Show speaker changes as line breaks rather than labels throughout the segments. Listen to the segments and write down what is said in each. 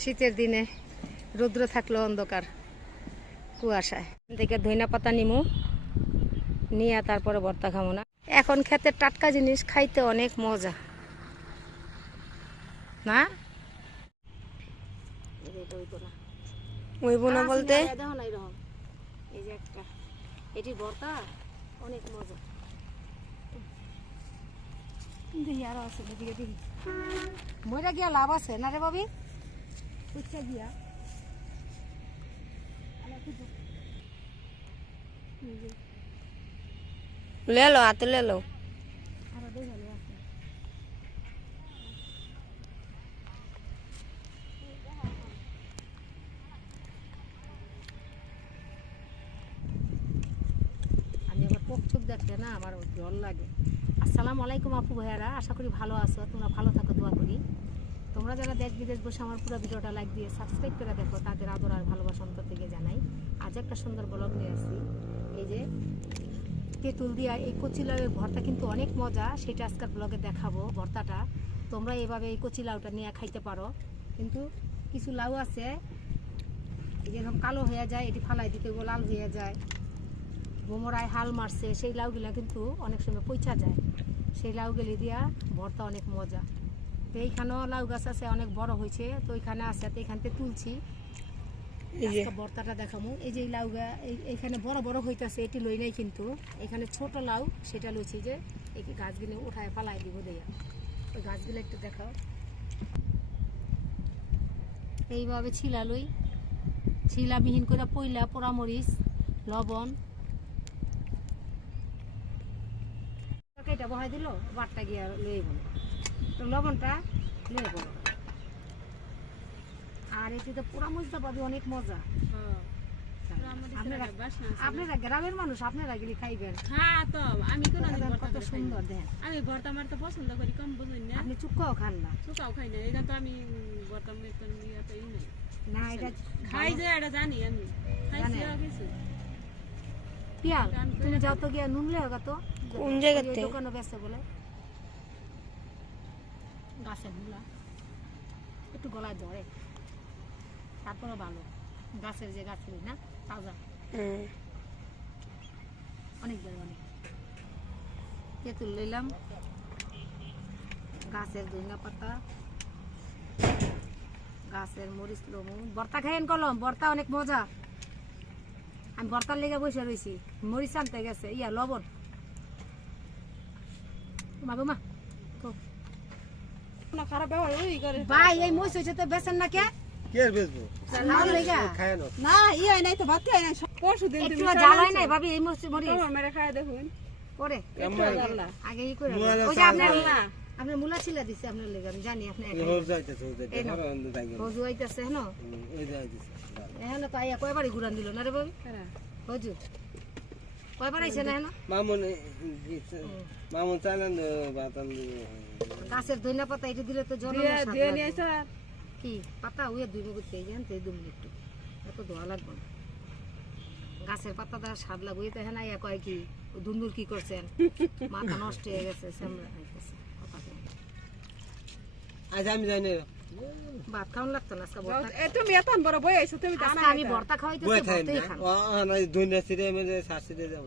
শীতের দিনে রৌদ্র থাকল অন্ধকার কুয়াশায়। থেকে ধইনা পাতা নিমু নিয়ে তারপরে ভর্তা খামো না। এখন ক্ষেতের টাটকা জিনিস খাইতে অনেক মজা। না?
বলতে?
এই যে একটা। এটি ভর্তা অনেক মজা। দেখি আরও আছে এদিকে দেখি। মইরা গিয়া লাভ আছে না রে বাবি উচ্চা গিয়া
লে লো হাতে লে লো।
দেখলে না আমার জল লাগে। আসসালামু আলাইকুম আপু ভাইয়ারা আশা করি ভালো আছো তোমরা ভালো থাকো দোয়া করি। তোমরা যারা দেশ বিদেশ বসে আমার পুরো ভিডিওটা লাইক দিয়ে সাবস্ক্রাইব করে দেখো, তাদের আদর আর ভালোবাসা অন্তর থেকে জানাই। আজ একটা সুন্দর ব্লগ নিয়ে আসছি। এই যে তেঁতুল দিয়া এই কচি লাউয়ের ভর্তা কিন্তু অনেক মজা, সেটা আজকের ব্লগে দেখাবো ভর্তাটা। তোমরা এভাবে এই কচি লাউটা নিয়ে খাইতে পারো। কিন্তু কিছু লাউ আছে যেরকম কালো হয়ে যায়, এটি ফালাই দিতে লাল হয়ে যায়। ভোমরায় হাল মারছে, সেই লাউগুলা কিন্তু অনেক সময় পইচা যায়। সেই লাউগুলি দিয়া ভর্তা অনেক মজা। তো এইখানেও লাউ গাছ আছে অনেক বড় হয়েছে তো ওইখানে আছে তো এইখান থেকে তুলছি। ভর্তাটা দেখামু। এই যে লাউ গা এইখানে বড় বড় হইতাছে এটি লই নাই কিন্তু। এখানে ছোট লাউ সেটা লইছি যে এই গাছগুলো উঠায় ফালাই দিব দেয়া। ওই গাছগুলো একটু দেখাও। এইভাবে ছিলা লই। ছিলা মিহিন করে পইলা পোড়ামরিচ লবণ। এটা বহাই দিল বাটটা গিয়া লয়ে বলো লবণটা লয়ে বলো আর এটিতে পোড়ামরিচটা পাবি অনেক মজা। আপনারা আপনারা গ্রামের মানুষ আপনারা গেলে খাইবেন।
হ্যাঁ তো আমি কোন
দেখেন কত সুন্দর দেন
আমি ভর্তা মারতে পছন্দ করি কম বুঝুন না।
আপনি চুক্কাও খান না।
শুকাও খাই না এটা তো আমি ভর্তা মারতে নিয়ে নাই।
না এটা
খাই যে এটা জানি আমি। খাইছি? কিছু।
পিয়াল তুমি যাও তো গিয়া নুন লে তো।
কোন জায়গাতে?
দোকানে বেচে বলে। গাছেরগুলা। একটু গলায় ধরে। তারপরে ভালো। গাছের যে গাছের না তাজা। অনেক বড় অনেক। তেঁতুল লইলাম। গাছের ধনিয়া পাতা। গাছের মরিচ লবণ। বর্তা খাইয়েন কলম বর্তা অনেক মজা। আমি বর্তার লেগে বসে রয়েছি মরিচ আনতে গেছে ইয়া লবণ। মা গো মা কও।
না খারাপ ব্যবহার ওই করে।
ভাই এই মরিচ হয়েছে তো বেছেন না কে?
কে বেচবো?
লাল লেগা
খায় না।
না নাই তো ভাত খাই না পরশু দিন
একটু জ্বালাই নাই ভাবি এই মরিচ। মরিচ
মেরে খাই দেখুন।
করে আগে ই করে ওই যে আপনার
না
আপনার মুলা ছিলা দিছে আপনার লেগে আমি জানি আপনি
এই হোর যাইতেছে হোর যাইতেছে
এই নাও।
আর অন্য যাইবে না।
হজু আইতাছে হেন?
হুম, ওই যাইতেছে
এখন তো আইয়া কয়বারই ঘুরান দিল না রে বাবু হজু কয়বার আইছে না হেন?
মামুন মামুন চালান বাতান
গাছের ধইনা পাতা এটা দিলে তো কি? পাতা উয়ে দুই এই জানতে দুই মিনিট এত ধোয়া লাগবে না। গাছের পাতা দ্বারা স্বাদ লাগবে তো হেন আইয়া কয় কি? দুন্দুর কি করছেন? মাথা নষ্ট হয়ে গেছে সেমরা হইতেছে।
আজ আমি জানি
ভাত খাওয়ান লাগতো না আজকে ভর্তা?
তুমি এত বড় বই আইছো তুমি জানা
আমি ভর্তা খাওয়াইতেছি ভর্তাই খান।
ও না দুনিয়া সিরে মেরে শাসি দে যাও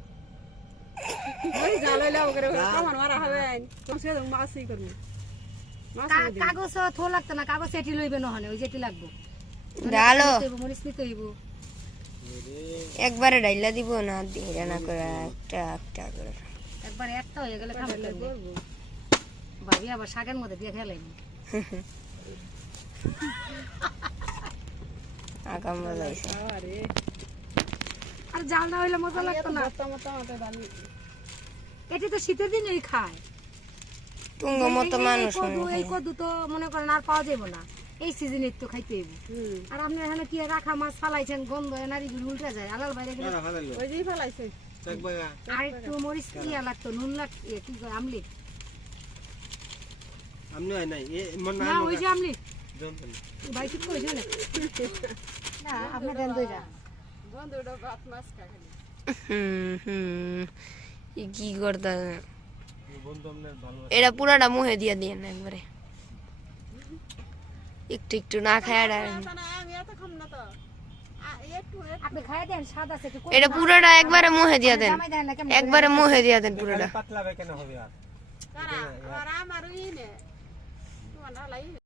কাগজ থো লাগতো না কাগজ এটি লইবে ওই যেটি লাগবো।
ডালো
হইব, মরিচ নিতে হইব।
একবারে ডাইলা দিব না দিয়ে না করে একটা একটা করে।
একবার একটা হয়ে গেলে খাবার লাগবে। ভাবি আবার শাকের মধ্যে দিয়ে খেলাইব
আগাম বলাইছে
আরে
আর জাল না হইলে মজা লাগতো না। এটি তো শীতের দিনেই খায়।
তুঙ্গ মতো মানুষ
এই কদু তো মনে করেন আর পাওয়া যাবে না। এই সিজনে তো খাইতে হইব। আর আপনি এখানে কি রাখা মাছ ফালাইছেন গন্ধ নারী উল্টা যায় আলাল বাইরে গেলে
ওই যেই ফেলাইছে।
বাগা
আর একটু মরিচ ইয়া লাগতো নুন লাগ কি কয় আমলি
আমনি হয় নাই এ মন না
ওই যে আমলি ভাই ঠিক করেছ না না আপনি দেন দইটা।
কি করতে এটা পুরাটা মুহে দিয়ে দিয়ে না একবারে। একটু একটু না খায় আর
আমি এত খাম না তো। আ, একটু একটু।
আপনি খাই দেন স্বাদ আছে একটু
এটা পুরাটা একবারে মুহে দিয়ে দেন। একবারে মুহে দিয়ে দেন পুরাটা।